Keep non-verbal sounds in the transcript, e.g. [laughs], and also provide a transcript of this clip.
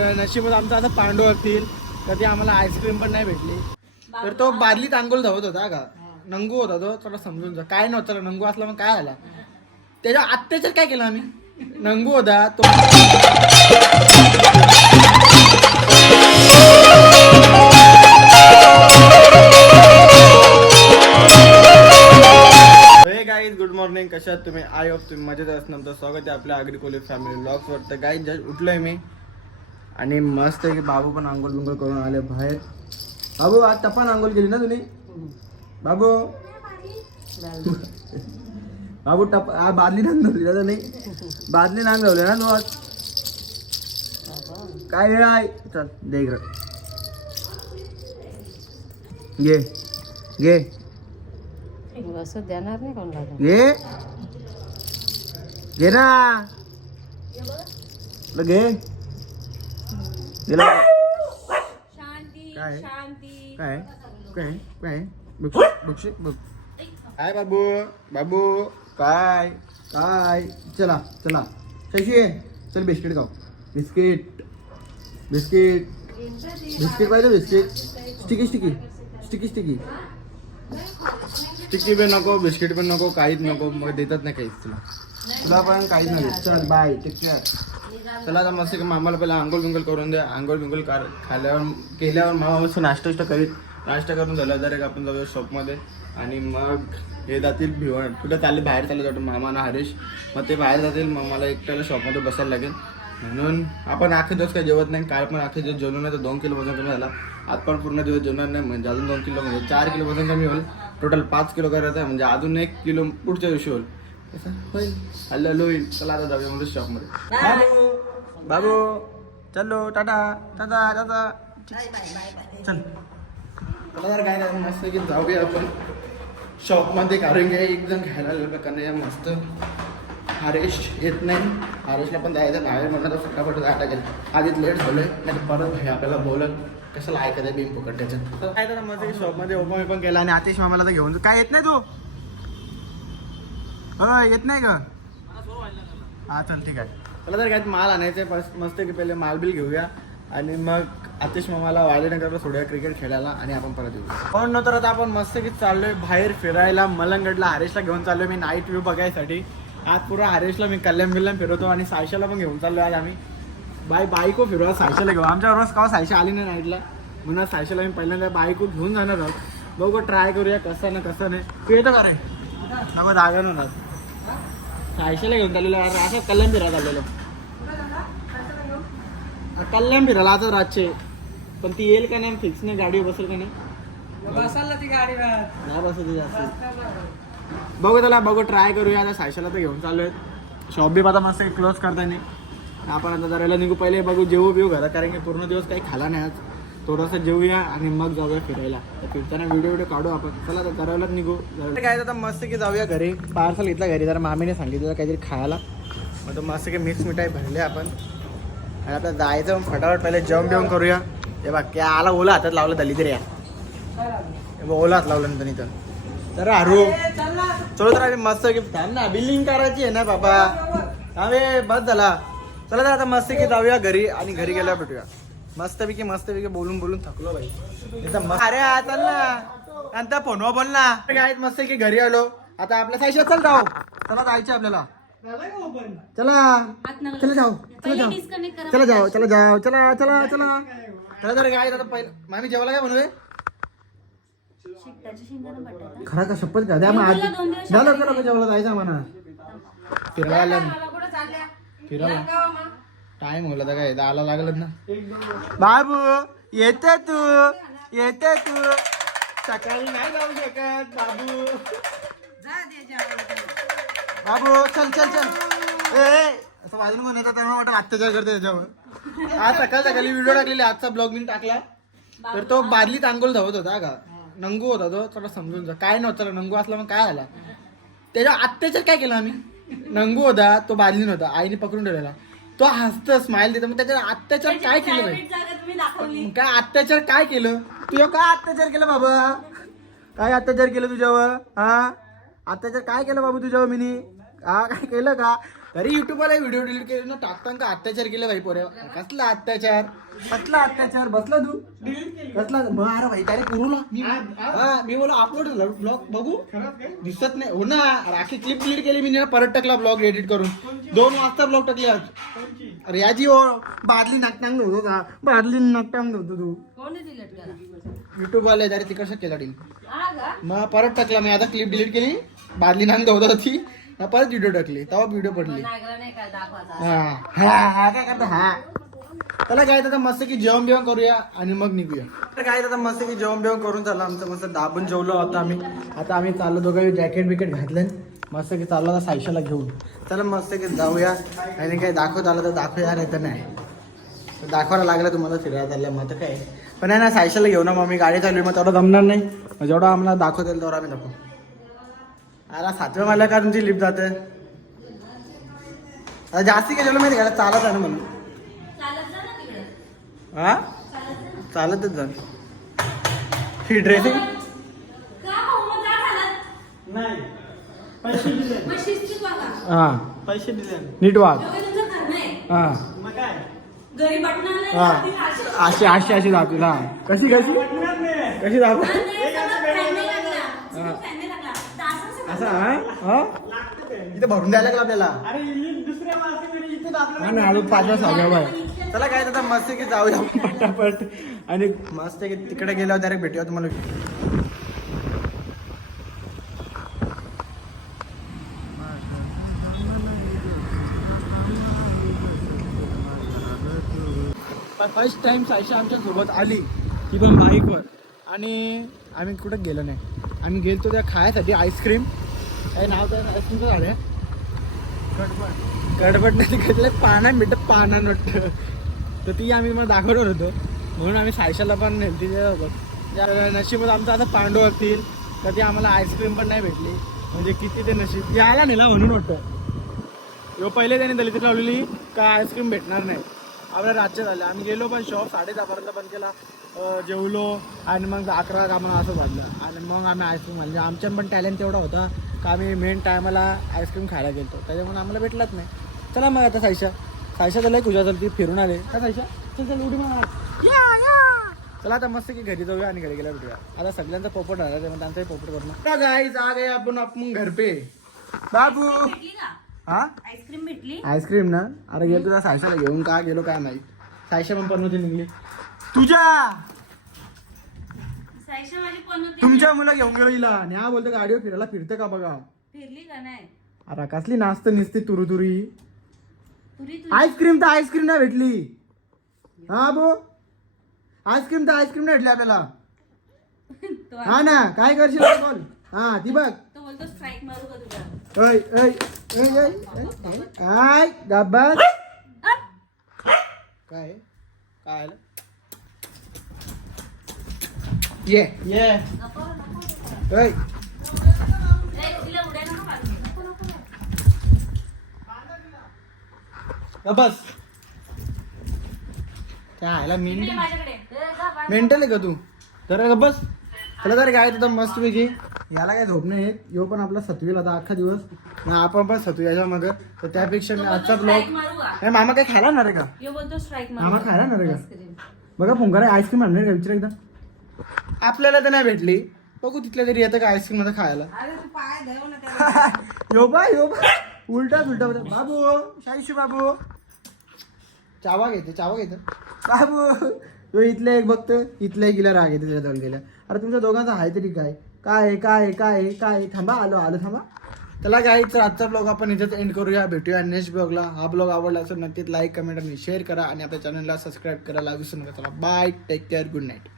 तर नशिबात आमचा आता पांडू असतील तर ती आम्हाला आईस्क्रीम पण नाही भेटली. तर तो बादलीत आंघोळ धावत होता का? नंगू होता तो थोडा समजून जा. काय नव्हतं नंगू असला मग काय झाला? त्याच्या अत्याचार काय केलं आम्ही? नंगू होता तो हे गुड मॉर्निंग कशात तुम्ही? आय ऑफ तुम्ही मजेत असणार. तर स्वागत आहे आपल्या आगरी कोली फॅमिली ब्लॉग्स वाटतं गाईज जस्ट उठलोय मी. आणि मस्त आहे की बाबू पण आंघोळ बिंघोळ करून आले बाहेर. बाबू आज टपान आंघोळ केली ना तुम्ही? बाबू. बाबू टप आ, बादली नांग धरली ना नाही बादली धरली ना तू आज? काय वेळ आहे? चल दे इकडं. घे घे. असं देणार नाही कोणाला घे घे. ना ल गेला काय? काय? काय? काय? बघ. काय बाबू? बाबू काय? काय? चला चला. शशी चल बिस्किट खाऊ. बिस्किट. बिस्किट. बिस्किट पाहिजे biscuit? Sticky sticky. Sticky sticky. Sticky पण नको बिस्किट पण नको काहीच नको. मग देतात नाही काहीच तुला. तुला पण काहीच नाही देत. चल बाय टेक केअर चला आता मस्त की मामाला पहिला आंघोळ बिंगोल करून द्या. आंघोळ बिंगोल कर खाल्यावर केल्यावर मामा मस्त नाश्ता करीत नाश्ता करून झाला. डायरेक्ट आपण जाऊया शॉपमध्ये आणि मग हे जातील भिवण कुठं चालले? बाहेर चालले जातो मामा ना हरीश. मग ते बाहेर जातील. मग मला एकट्याला शॉपमध्ये बसायला लागेल. म्हणून आपण आखे दिवस काही जेवत नाही. काल पण आखे दिवस जेवलो नाही. तर दोन किलो वजन कमी झाला. आज पण पूर्ण दिवस जेवणार नाही. म्हणजे अजून दोन किलो म्हणजे चार किलो वजन कमी होईल. टोटल पाच किलो करायचं आहे. म्हणजे अजून एक किलो पुढच्या दिवशी होईल. होईल हल्लो होईल चला आता जाऊया म्हणजे शॉपमध्ये बाबू बाबू चलो टाटा टाटा टाटा. चल. चला यार काय नाही मस्त की जाऊया आपण. शॉपमध्ये कारण की एक जण घ्यायला लागलं कारण मस्त. हरेश येत नाही. हरेशला पण जायचं बाहेर म्हणलं तर फटाफट जायला लागेल. आधीच लेट झालोय नाही तर परत हे आपल्याला बोलत कशाला ऐकायचं बिन फुकट त्याच्यात. काय तर मस्त शॉपमध्ये ओपन पण केला आणि आतिश मामाला तर घेऊन काय येत नाही तू? हो येत नाही का हा चल ठीक आहे. चला तर काय माल आणायचं आहे मस्त की पहिले माल बिल घेऊया. आणि मग आतिश मामाला वालेनगरला सोडूया क्रिकेट खेळायला आणि आपण परत येऊया. पण नंतर आता आपण मस्त की चाललोय बाहेर फिरायला. मलंगडला हरेशला घेऊन चाललोय मी नाईट व्ह्यू बघायसाठी. आज पुरा हरेशला मी कल्याण बिल्ल्याण फिरवतो आणि सायशाला पण घेऊन चाललोय आज आम्ही. बाय बायको फिरवा सायशाला घेऊ आमच्या रोज का सायशा आली नाही नाईटला म्हणून आज सायशाला मी पहिल्यांदा बायको घेऊन जाणार आहोत. बघू ट्राय करूया कसं ना कसं नाही. तू येतो का रे? नको जागा नव्हता सायशाला घेऊन चाललेलो असं कल्याण फिरायला चाललेलो. कल्याण फिरायला आता रातचे पण ती येईल का नाही फिक्स नाही गाडी बसेल का नाही? बसायला ती गाडीवर नाही बसत जास्त. बघू त्याला बघू ट्राय करूया. आता सायशाला तर घेऊन चालू आहेत शॉप बी आता मस्त क्लोज करता नाही. आपण आता जरायला निघू. पहिले बघू जेवू बिवू घरात कारण की पूर्ण दिवस काही खाला नाही आज. थोडंसं जेवूया आणि मग जाऊया फिरायला. तर फिरताना व्हिडिओ व्हिडिओ काढू आपण. चला तर करायलाच निघू. काय आता मस्त की जाऊया घरी. पार्सल घेतला घरी. जरा मामीने सांगितलं काहीतरी खायला. मग तो मस्त की मिक्स मिठाई भरले आपण. आणि आता जायचं मग फटाफट पहिले जेवण बिवण करूया. हे बा क्या आला ओला हातात लावलं दली तरी या ओला हात लावला नंतर इथं तर. अरू चलो तर आम्ही मस्त की थांब ना बिल्डिंग करायची आहे ना बाबा. अरे बस झाला. चला तर आता मस्त की जाऊया घरी आणि घरी गेल्यावर भेटूया. मस्तपैकी मस्तपैकी बोलून बोलून थकलो एकदम मस्त- अरे हा, चल ना. नंतर फोनवर बोल ना. काय मस्त की घरी आलो. आता आपल्या साईशात चल जाऊ. चला जायचं आपल्याला. चला. चला जाऊ. चला जाऊ. चला जाऊ. चला जाऊ. चला चला चला. चला तर काय आता पहिलं मामी जेवायला काय बनवूया खरा का शपथ का द्या मग आज झालं जेवायला जायचं म्हणा फिरायला. फिरायला. टाइम होला तर काय? आला लागलं ना. बाबू येते तू येते तू. सकाळी नाही जाऊ शकत बाबू. बाबू चल चल चल. ए असं वाजून कोण येतात त्यांना वाटतं अत्याचार करते त्याच्यावर. आज सकाळ सकाळी व्हिडिओ टाकलेली आजचा ब्लॉग मी टाकला. तर तो बादलीत आंघोळ धावत होता का? नंगू होता तो. थोडा समजून जा. काय नव्हतं नंगू असला मग काय झाला? त्याच्या अत्याचार काय केला आम्ही? नंगू होता तो बादलीन होता. आईने पकडून ठेवलेला. तो हसत स्माइल देतो. मग त्याच्या अत्याचार काय केलं बाई? मग काय अत्याचार काय केलं? तुझ्या काय अत्याचार केलं बाबा? काय अत्याचार केलं तुझ्यावर? हा? अत्याचार काय केलं बाबू तुझ्यावर मिनी? हा काय केलं का? तरी युट्यूबला व्हिडिओ डिलीट केले ना टाकता का अत्याचार केले भाई पोरे? कसला अत्याचार? कसला अत्याचार? बसला तू. कसला? मग अरे भाई काय करू ना मी हा मी बोला अपलोड ब्लॉग बघू. दिसत नाही. हो ना राखी क्लिप डिलीट केली मी ना परत टाकला ब्लॉग एडिट करून. दोन वाजता ब्लॉग टाकले आज. अरे याची हो बादली नाकटांग होतो का? बादली नाकटांग होतो तू. डिलीट युट्यूब वाले तरी ती कसं केला डील का? मग परत टाकला मी आता क्लिप डिलीट केली. बादली नांद होत होती. मग परत व्हिडिओ टाकली. तेव्हा व्हिडिओ पडली. काय हा हा हा करता? हा. त्याला काय आता मस्त की जेवण बिवण करूया आणि मग निघूया. तर काय आता मस्त की जेवण बिवण करून चाललं. आमचं मस्त दाबून जेवलो आता आम्ही. आता आम्ही चाललो दोघं जॅकेट बिकेट घातलं मस्त की चाललो आता सायशाला घेऊन. चला मस्त की जाऊया. आणि काय दाखवत आलं तर दाखवूया नाही तर नाही. तर दाखवायला लागलं तुम्हाला फिरायला चाललं मग आता काय? पण आहे ना सायशाला घेऊ ना मग मी गाडी चालू मग तेवढं जमणार नाही. जेवढं आम्हाला दाखवता येईल तेवढं आम्ही दाखवू. अरे सातव्या मला का तुमची लिफ्ट जाते? आता जास्ती गेलेलो माहिती का? चालत आहे ना म्हणून. हा? चालतच जा. ही ड्रेसिंग हो पैसे दिले. हा. नीट वाग. नाही हा हा. अशी अशी अशी दाखवली हा. कशी कशी? कशी दाखव हा, नाही, सगळं fan नाही लागला. सगळं fan नाही लागला. डासाचं असं हा हा? ते. इथे भरून द्यायला लागला आपल्याला. अरे दुसऱ्या माणसाकडे इथे दाबलं हा वाजता आलो बाय चला काय आता मस्त की जाऊया. पटापट. आणि मस्त की तिकडे गेल्यावर डायरेक्ट भेटूया तुम्हाला. फर्स्ट टाइम सायशा आमच्यासोबत आली. ती पण बाईकवर आणि आम्ही कुठं गेलो नाही. आम्ही गेलतो त्या खायसाठी आईस्क्रीम. काय नाव त्या आईस्क्रीमचं झालं गडबड नाही घेतलं पाना भेटत पाना नट. तर ती आम्ही मग दाखवणार होतो. म्हणून आम्ही सायशाला पण नेली तिच्यासोबत ज्या नशिबात आमचं आता पांडव असतील तर ती आम्हाला आईस्क्रीम पण नाही भेटली. म्हणजे किती ते नशीब. यायला नेला म्हणून वाटतं. ह्यो पहिले त्याने दलित लावलेली का आईस्क्रीम भेटणार नाही. आपल्या राज्य झालं आम्ही गेलो पण शॉप साडे दहापर्यंत बंद केला. जेवलो आणि मग अकरा कामाला असं वाजलं आणि मग आम्ही आईस्क्रीम म्हणजे आमच्यात पण टॅलेंट तेवढा होता का आम्ही मेन टायमाला आईस्क्रीम खायला गेलो त्याच्यामुळे आम्हाला भेटलाच नाही. चला मग आता सायशा. सायशा लय तुझ्या चल ती फिरून आले. का सायशा. चल चल उडी या चला आता मस्त की घरी जाऊया आणि घरी गेल्या भेटूया. आता सगळ्यांचा पोपट झाला त्यामुळे त्यांचाही पोपट करणं गाईज आ गए आपण आपण घर पे. बाबू. हा? आईस्क्रीम भेटली. आईस्क्रीम ना? अरे गेलो तुझ्या सायशाला घेऊन का गेलो काय नाही सायशा पण पनवती निघली. तुझ्या! माझी तुमच्या मुला घेऊन गेलो हिला. आणि हा बोलतो गाडीवर फिरायला फिरते का बघा. फिरली का नाही? अरे कसली नाचत निसते तुरुतुरी. तुरी तुरी. आईस्क्रीम तर आईस्क्रीम नाही भेटली. हा बो. आईस्क्रीम तर आईस्क्रीम नाही भेटली आपल्याला. तो हा ना काय करशील? [coughs] बोल. हा ती बघ. तो बोलतो स्ट्राईक मारू का तुला? ऐ ऐ. ऐ ऐ, ऐ. काय? काय? काय आलं? ये ये ऐ ए, तिला काय आला इकडे मेंटल ए. मेंटल आहे का तू? तर गब्बस त्याला तर काय तिथं मस्त पैकी याला काय झोप नाही येत. यो पण आपला सतवीला होता अख्खा दिवस. आणि आपण पण सतवी याच्या मग. तर त्यापेक्षा मी तो आजचा ब्लॉग नाही मामा काय खायला ना रे का? यो बोलतो स्ट्राईक मामा खायला ना रे का. बघा फोन करा आईस्क्रीम आणणार का? विचार एकदा. आपल्याला तर नाही भेटली. बघू तिथल्या तरी येतं का आईस्क्रीममध्ये खायला? तू. [laughs] यो बा यो बा. उलटा उलटा. बाबू शाईशू बाबू. चावा घेते चावा घेते. बाबू. यो इथले एक बघतो इथले एक गेला राग येते त्याच्याजवळ गेल्या. अरे तुमच्या दोघांचा आहे तरी काय? काय आहे, काय काय आहे, काय? आहे? थांबा आलो आलो थांबा. त्याला काय तर आजचा ब्लॉग आपण इथेच एंड करूया. भेटूया नेक्स्ट ब्लॉगला हा ब्लॉग आवडला असेल नक्कीच लाईक कमेंट आणि शेअर करा. आणि आपल्या चॅनलला सबस्क्राईब करायला विसरू नका. चला bye take care good night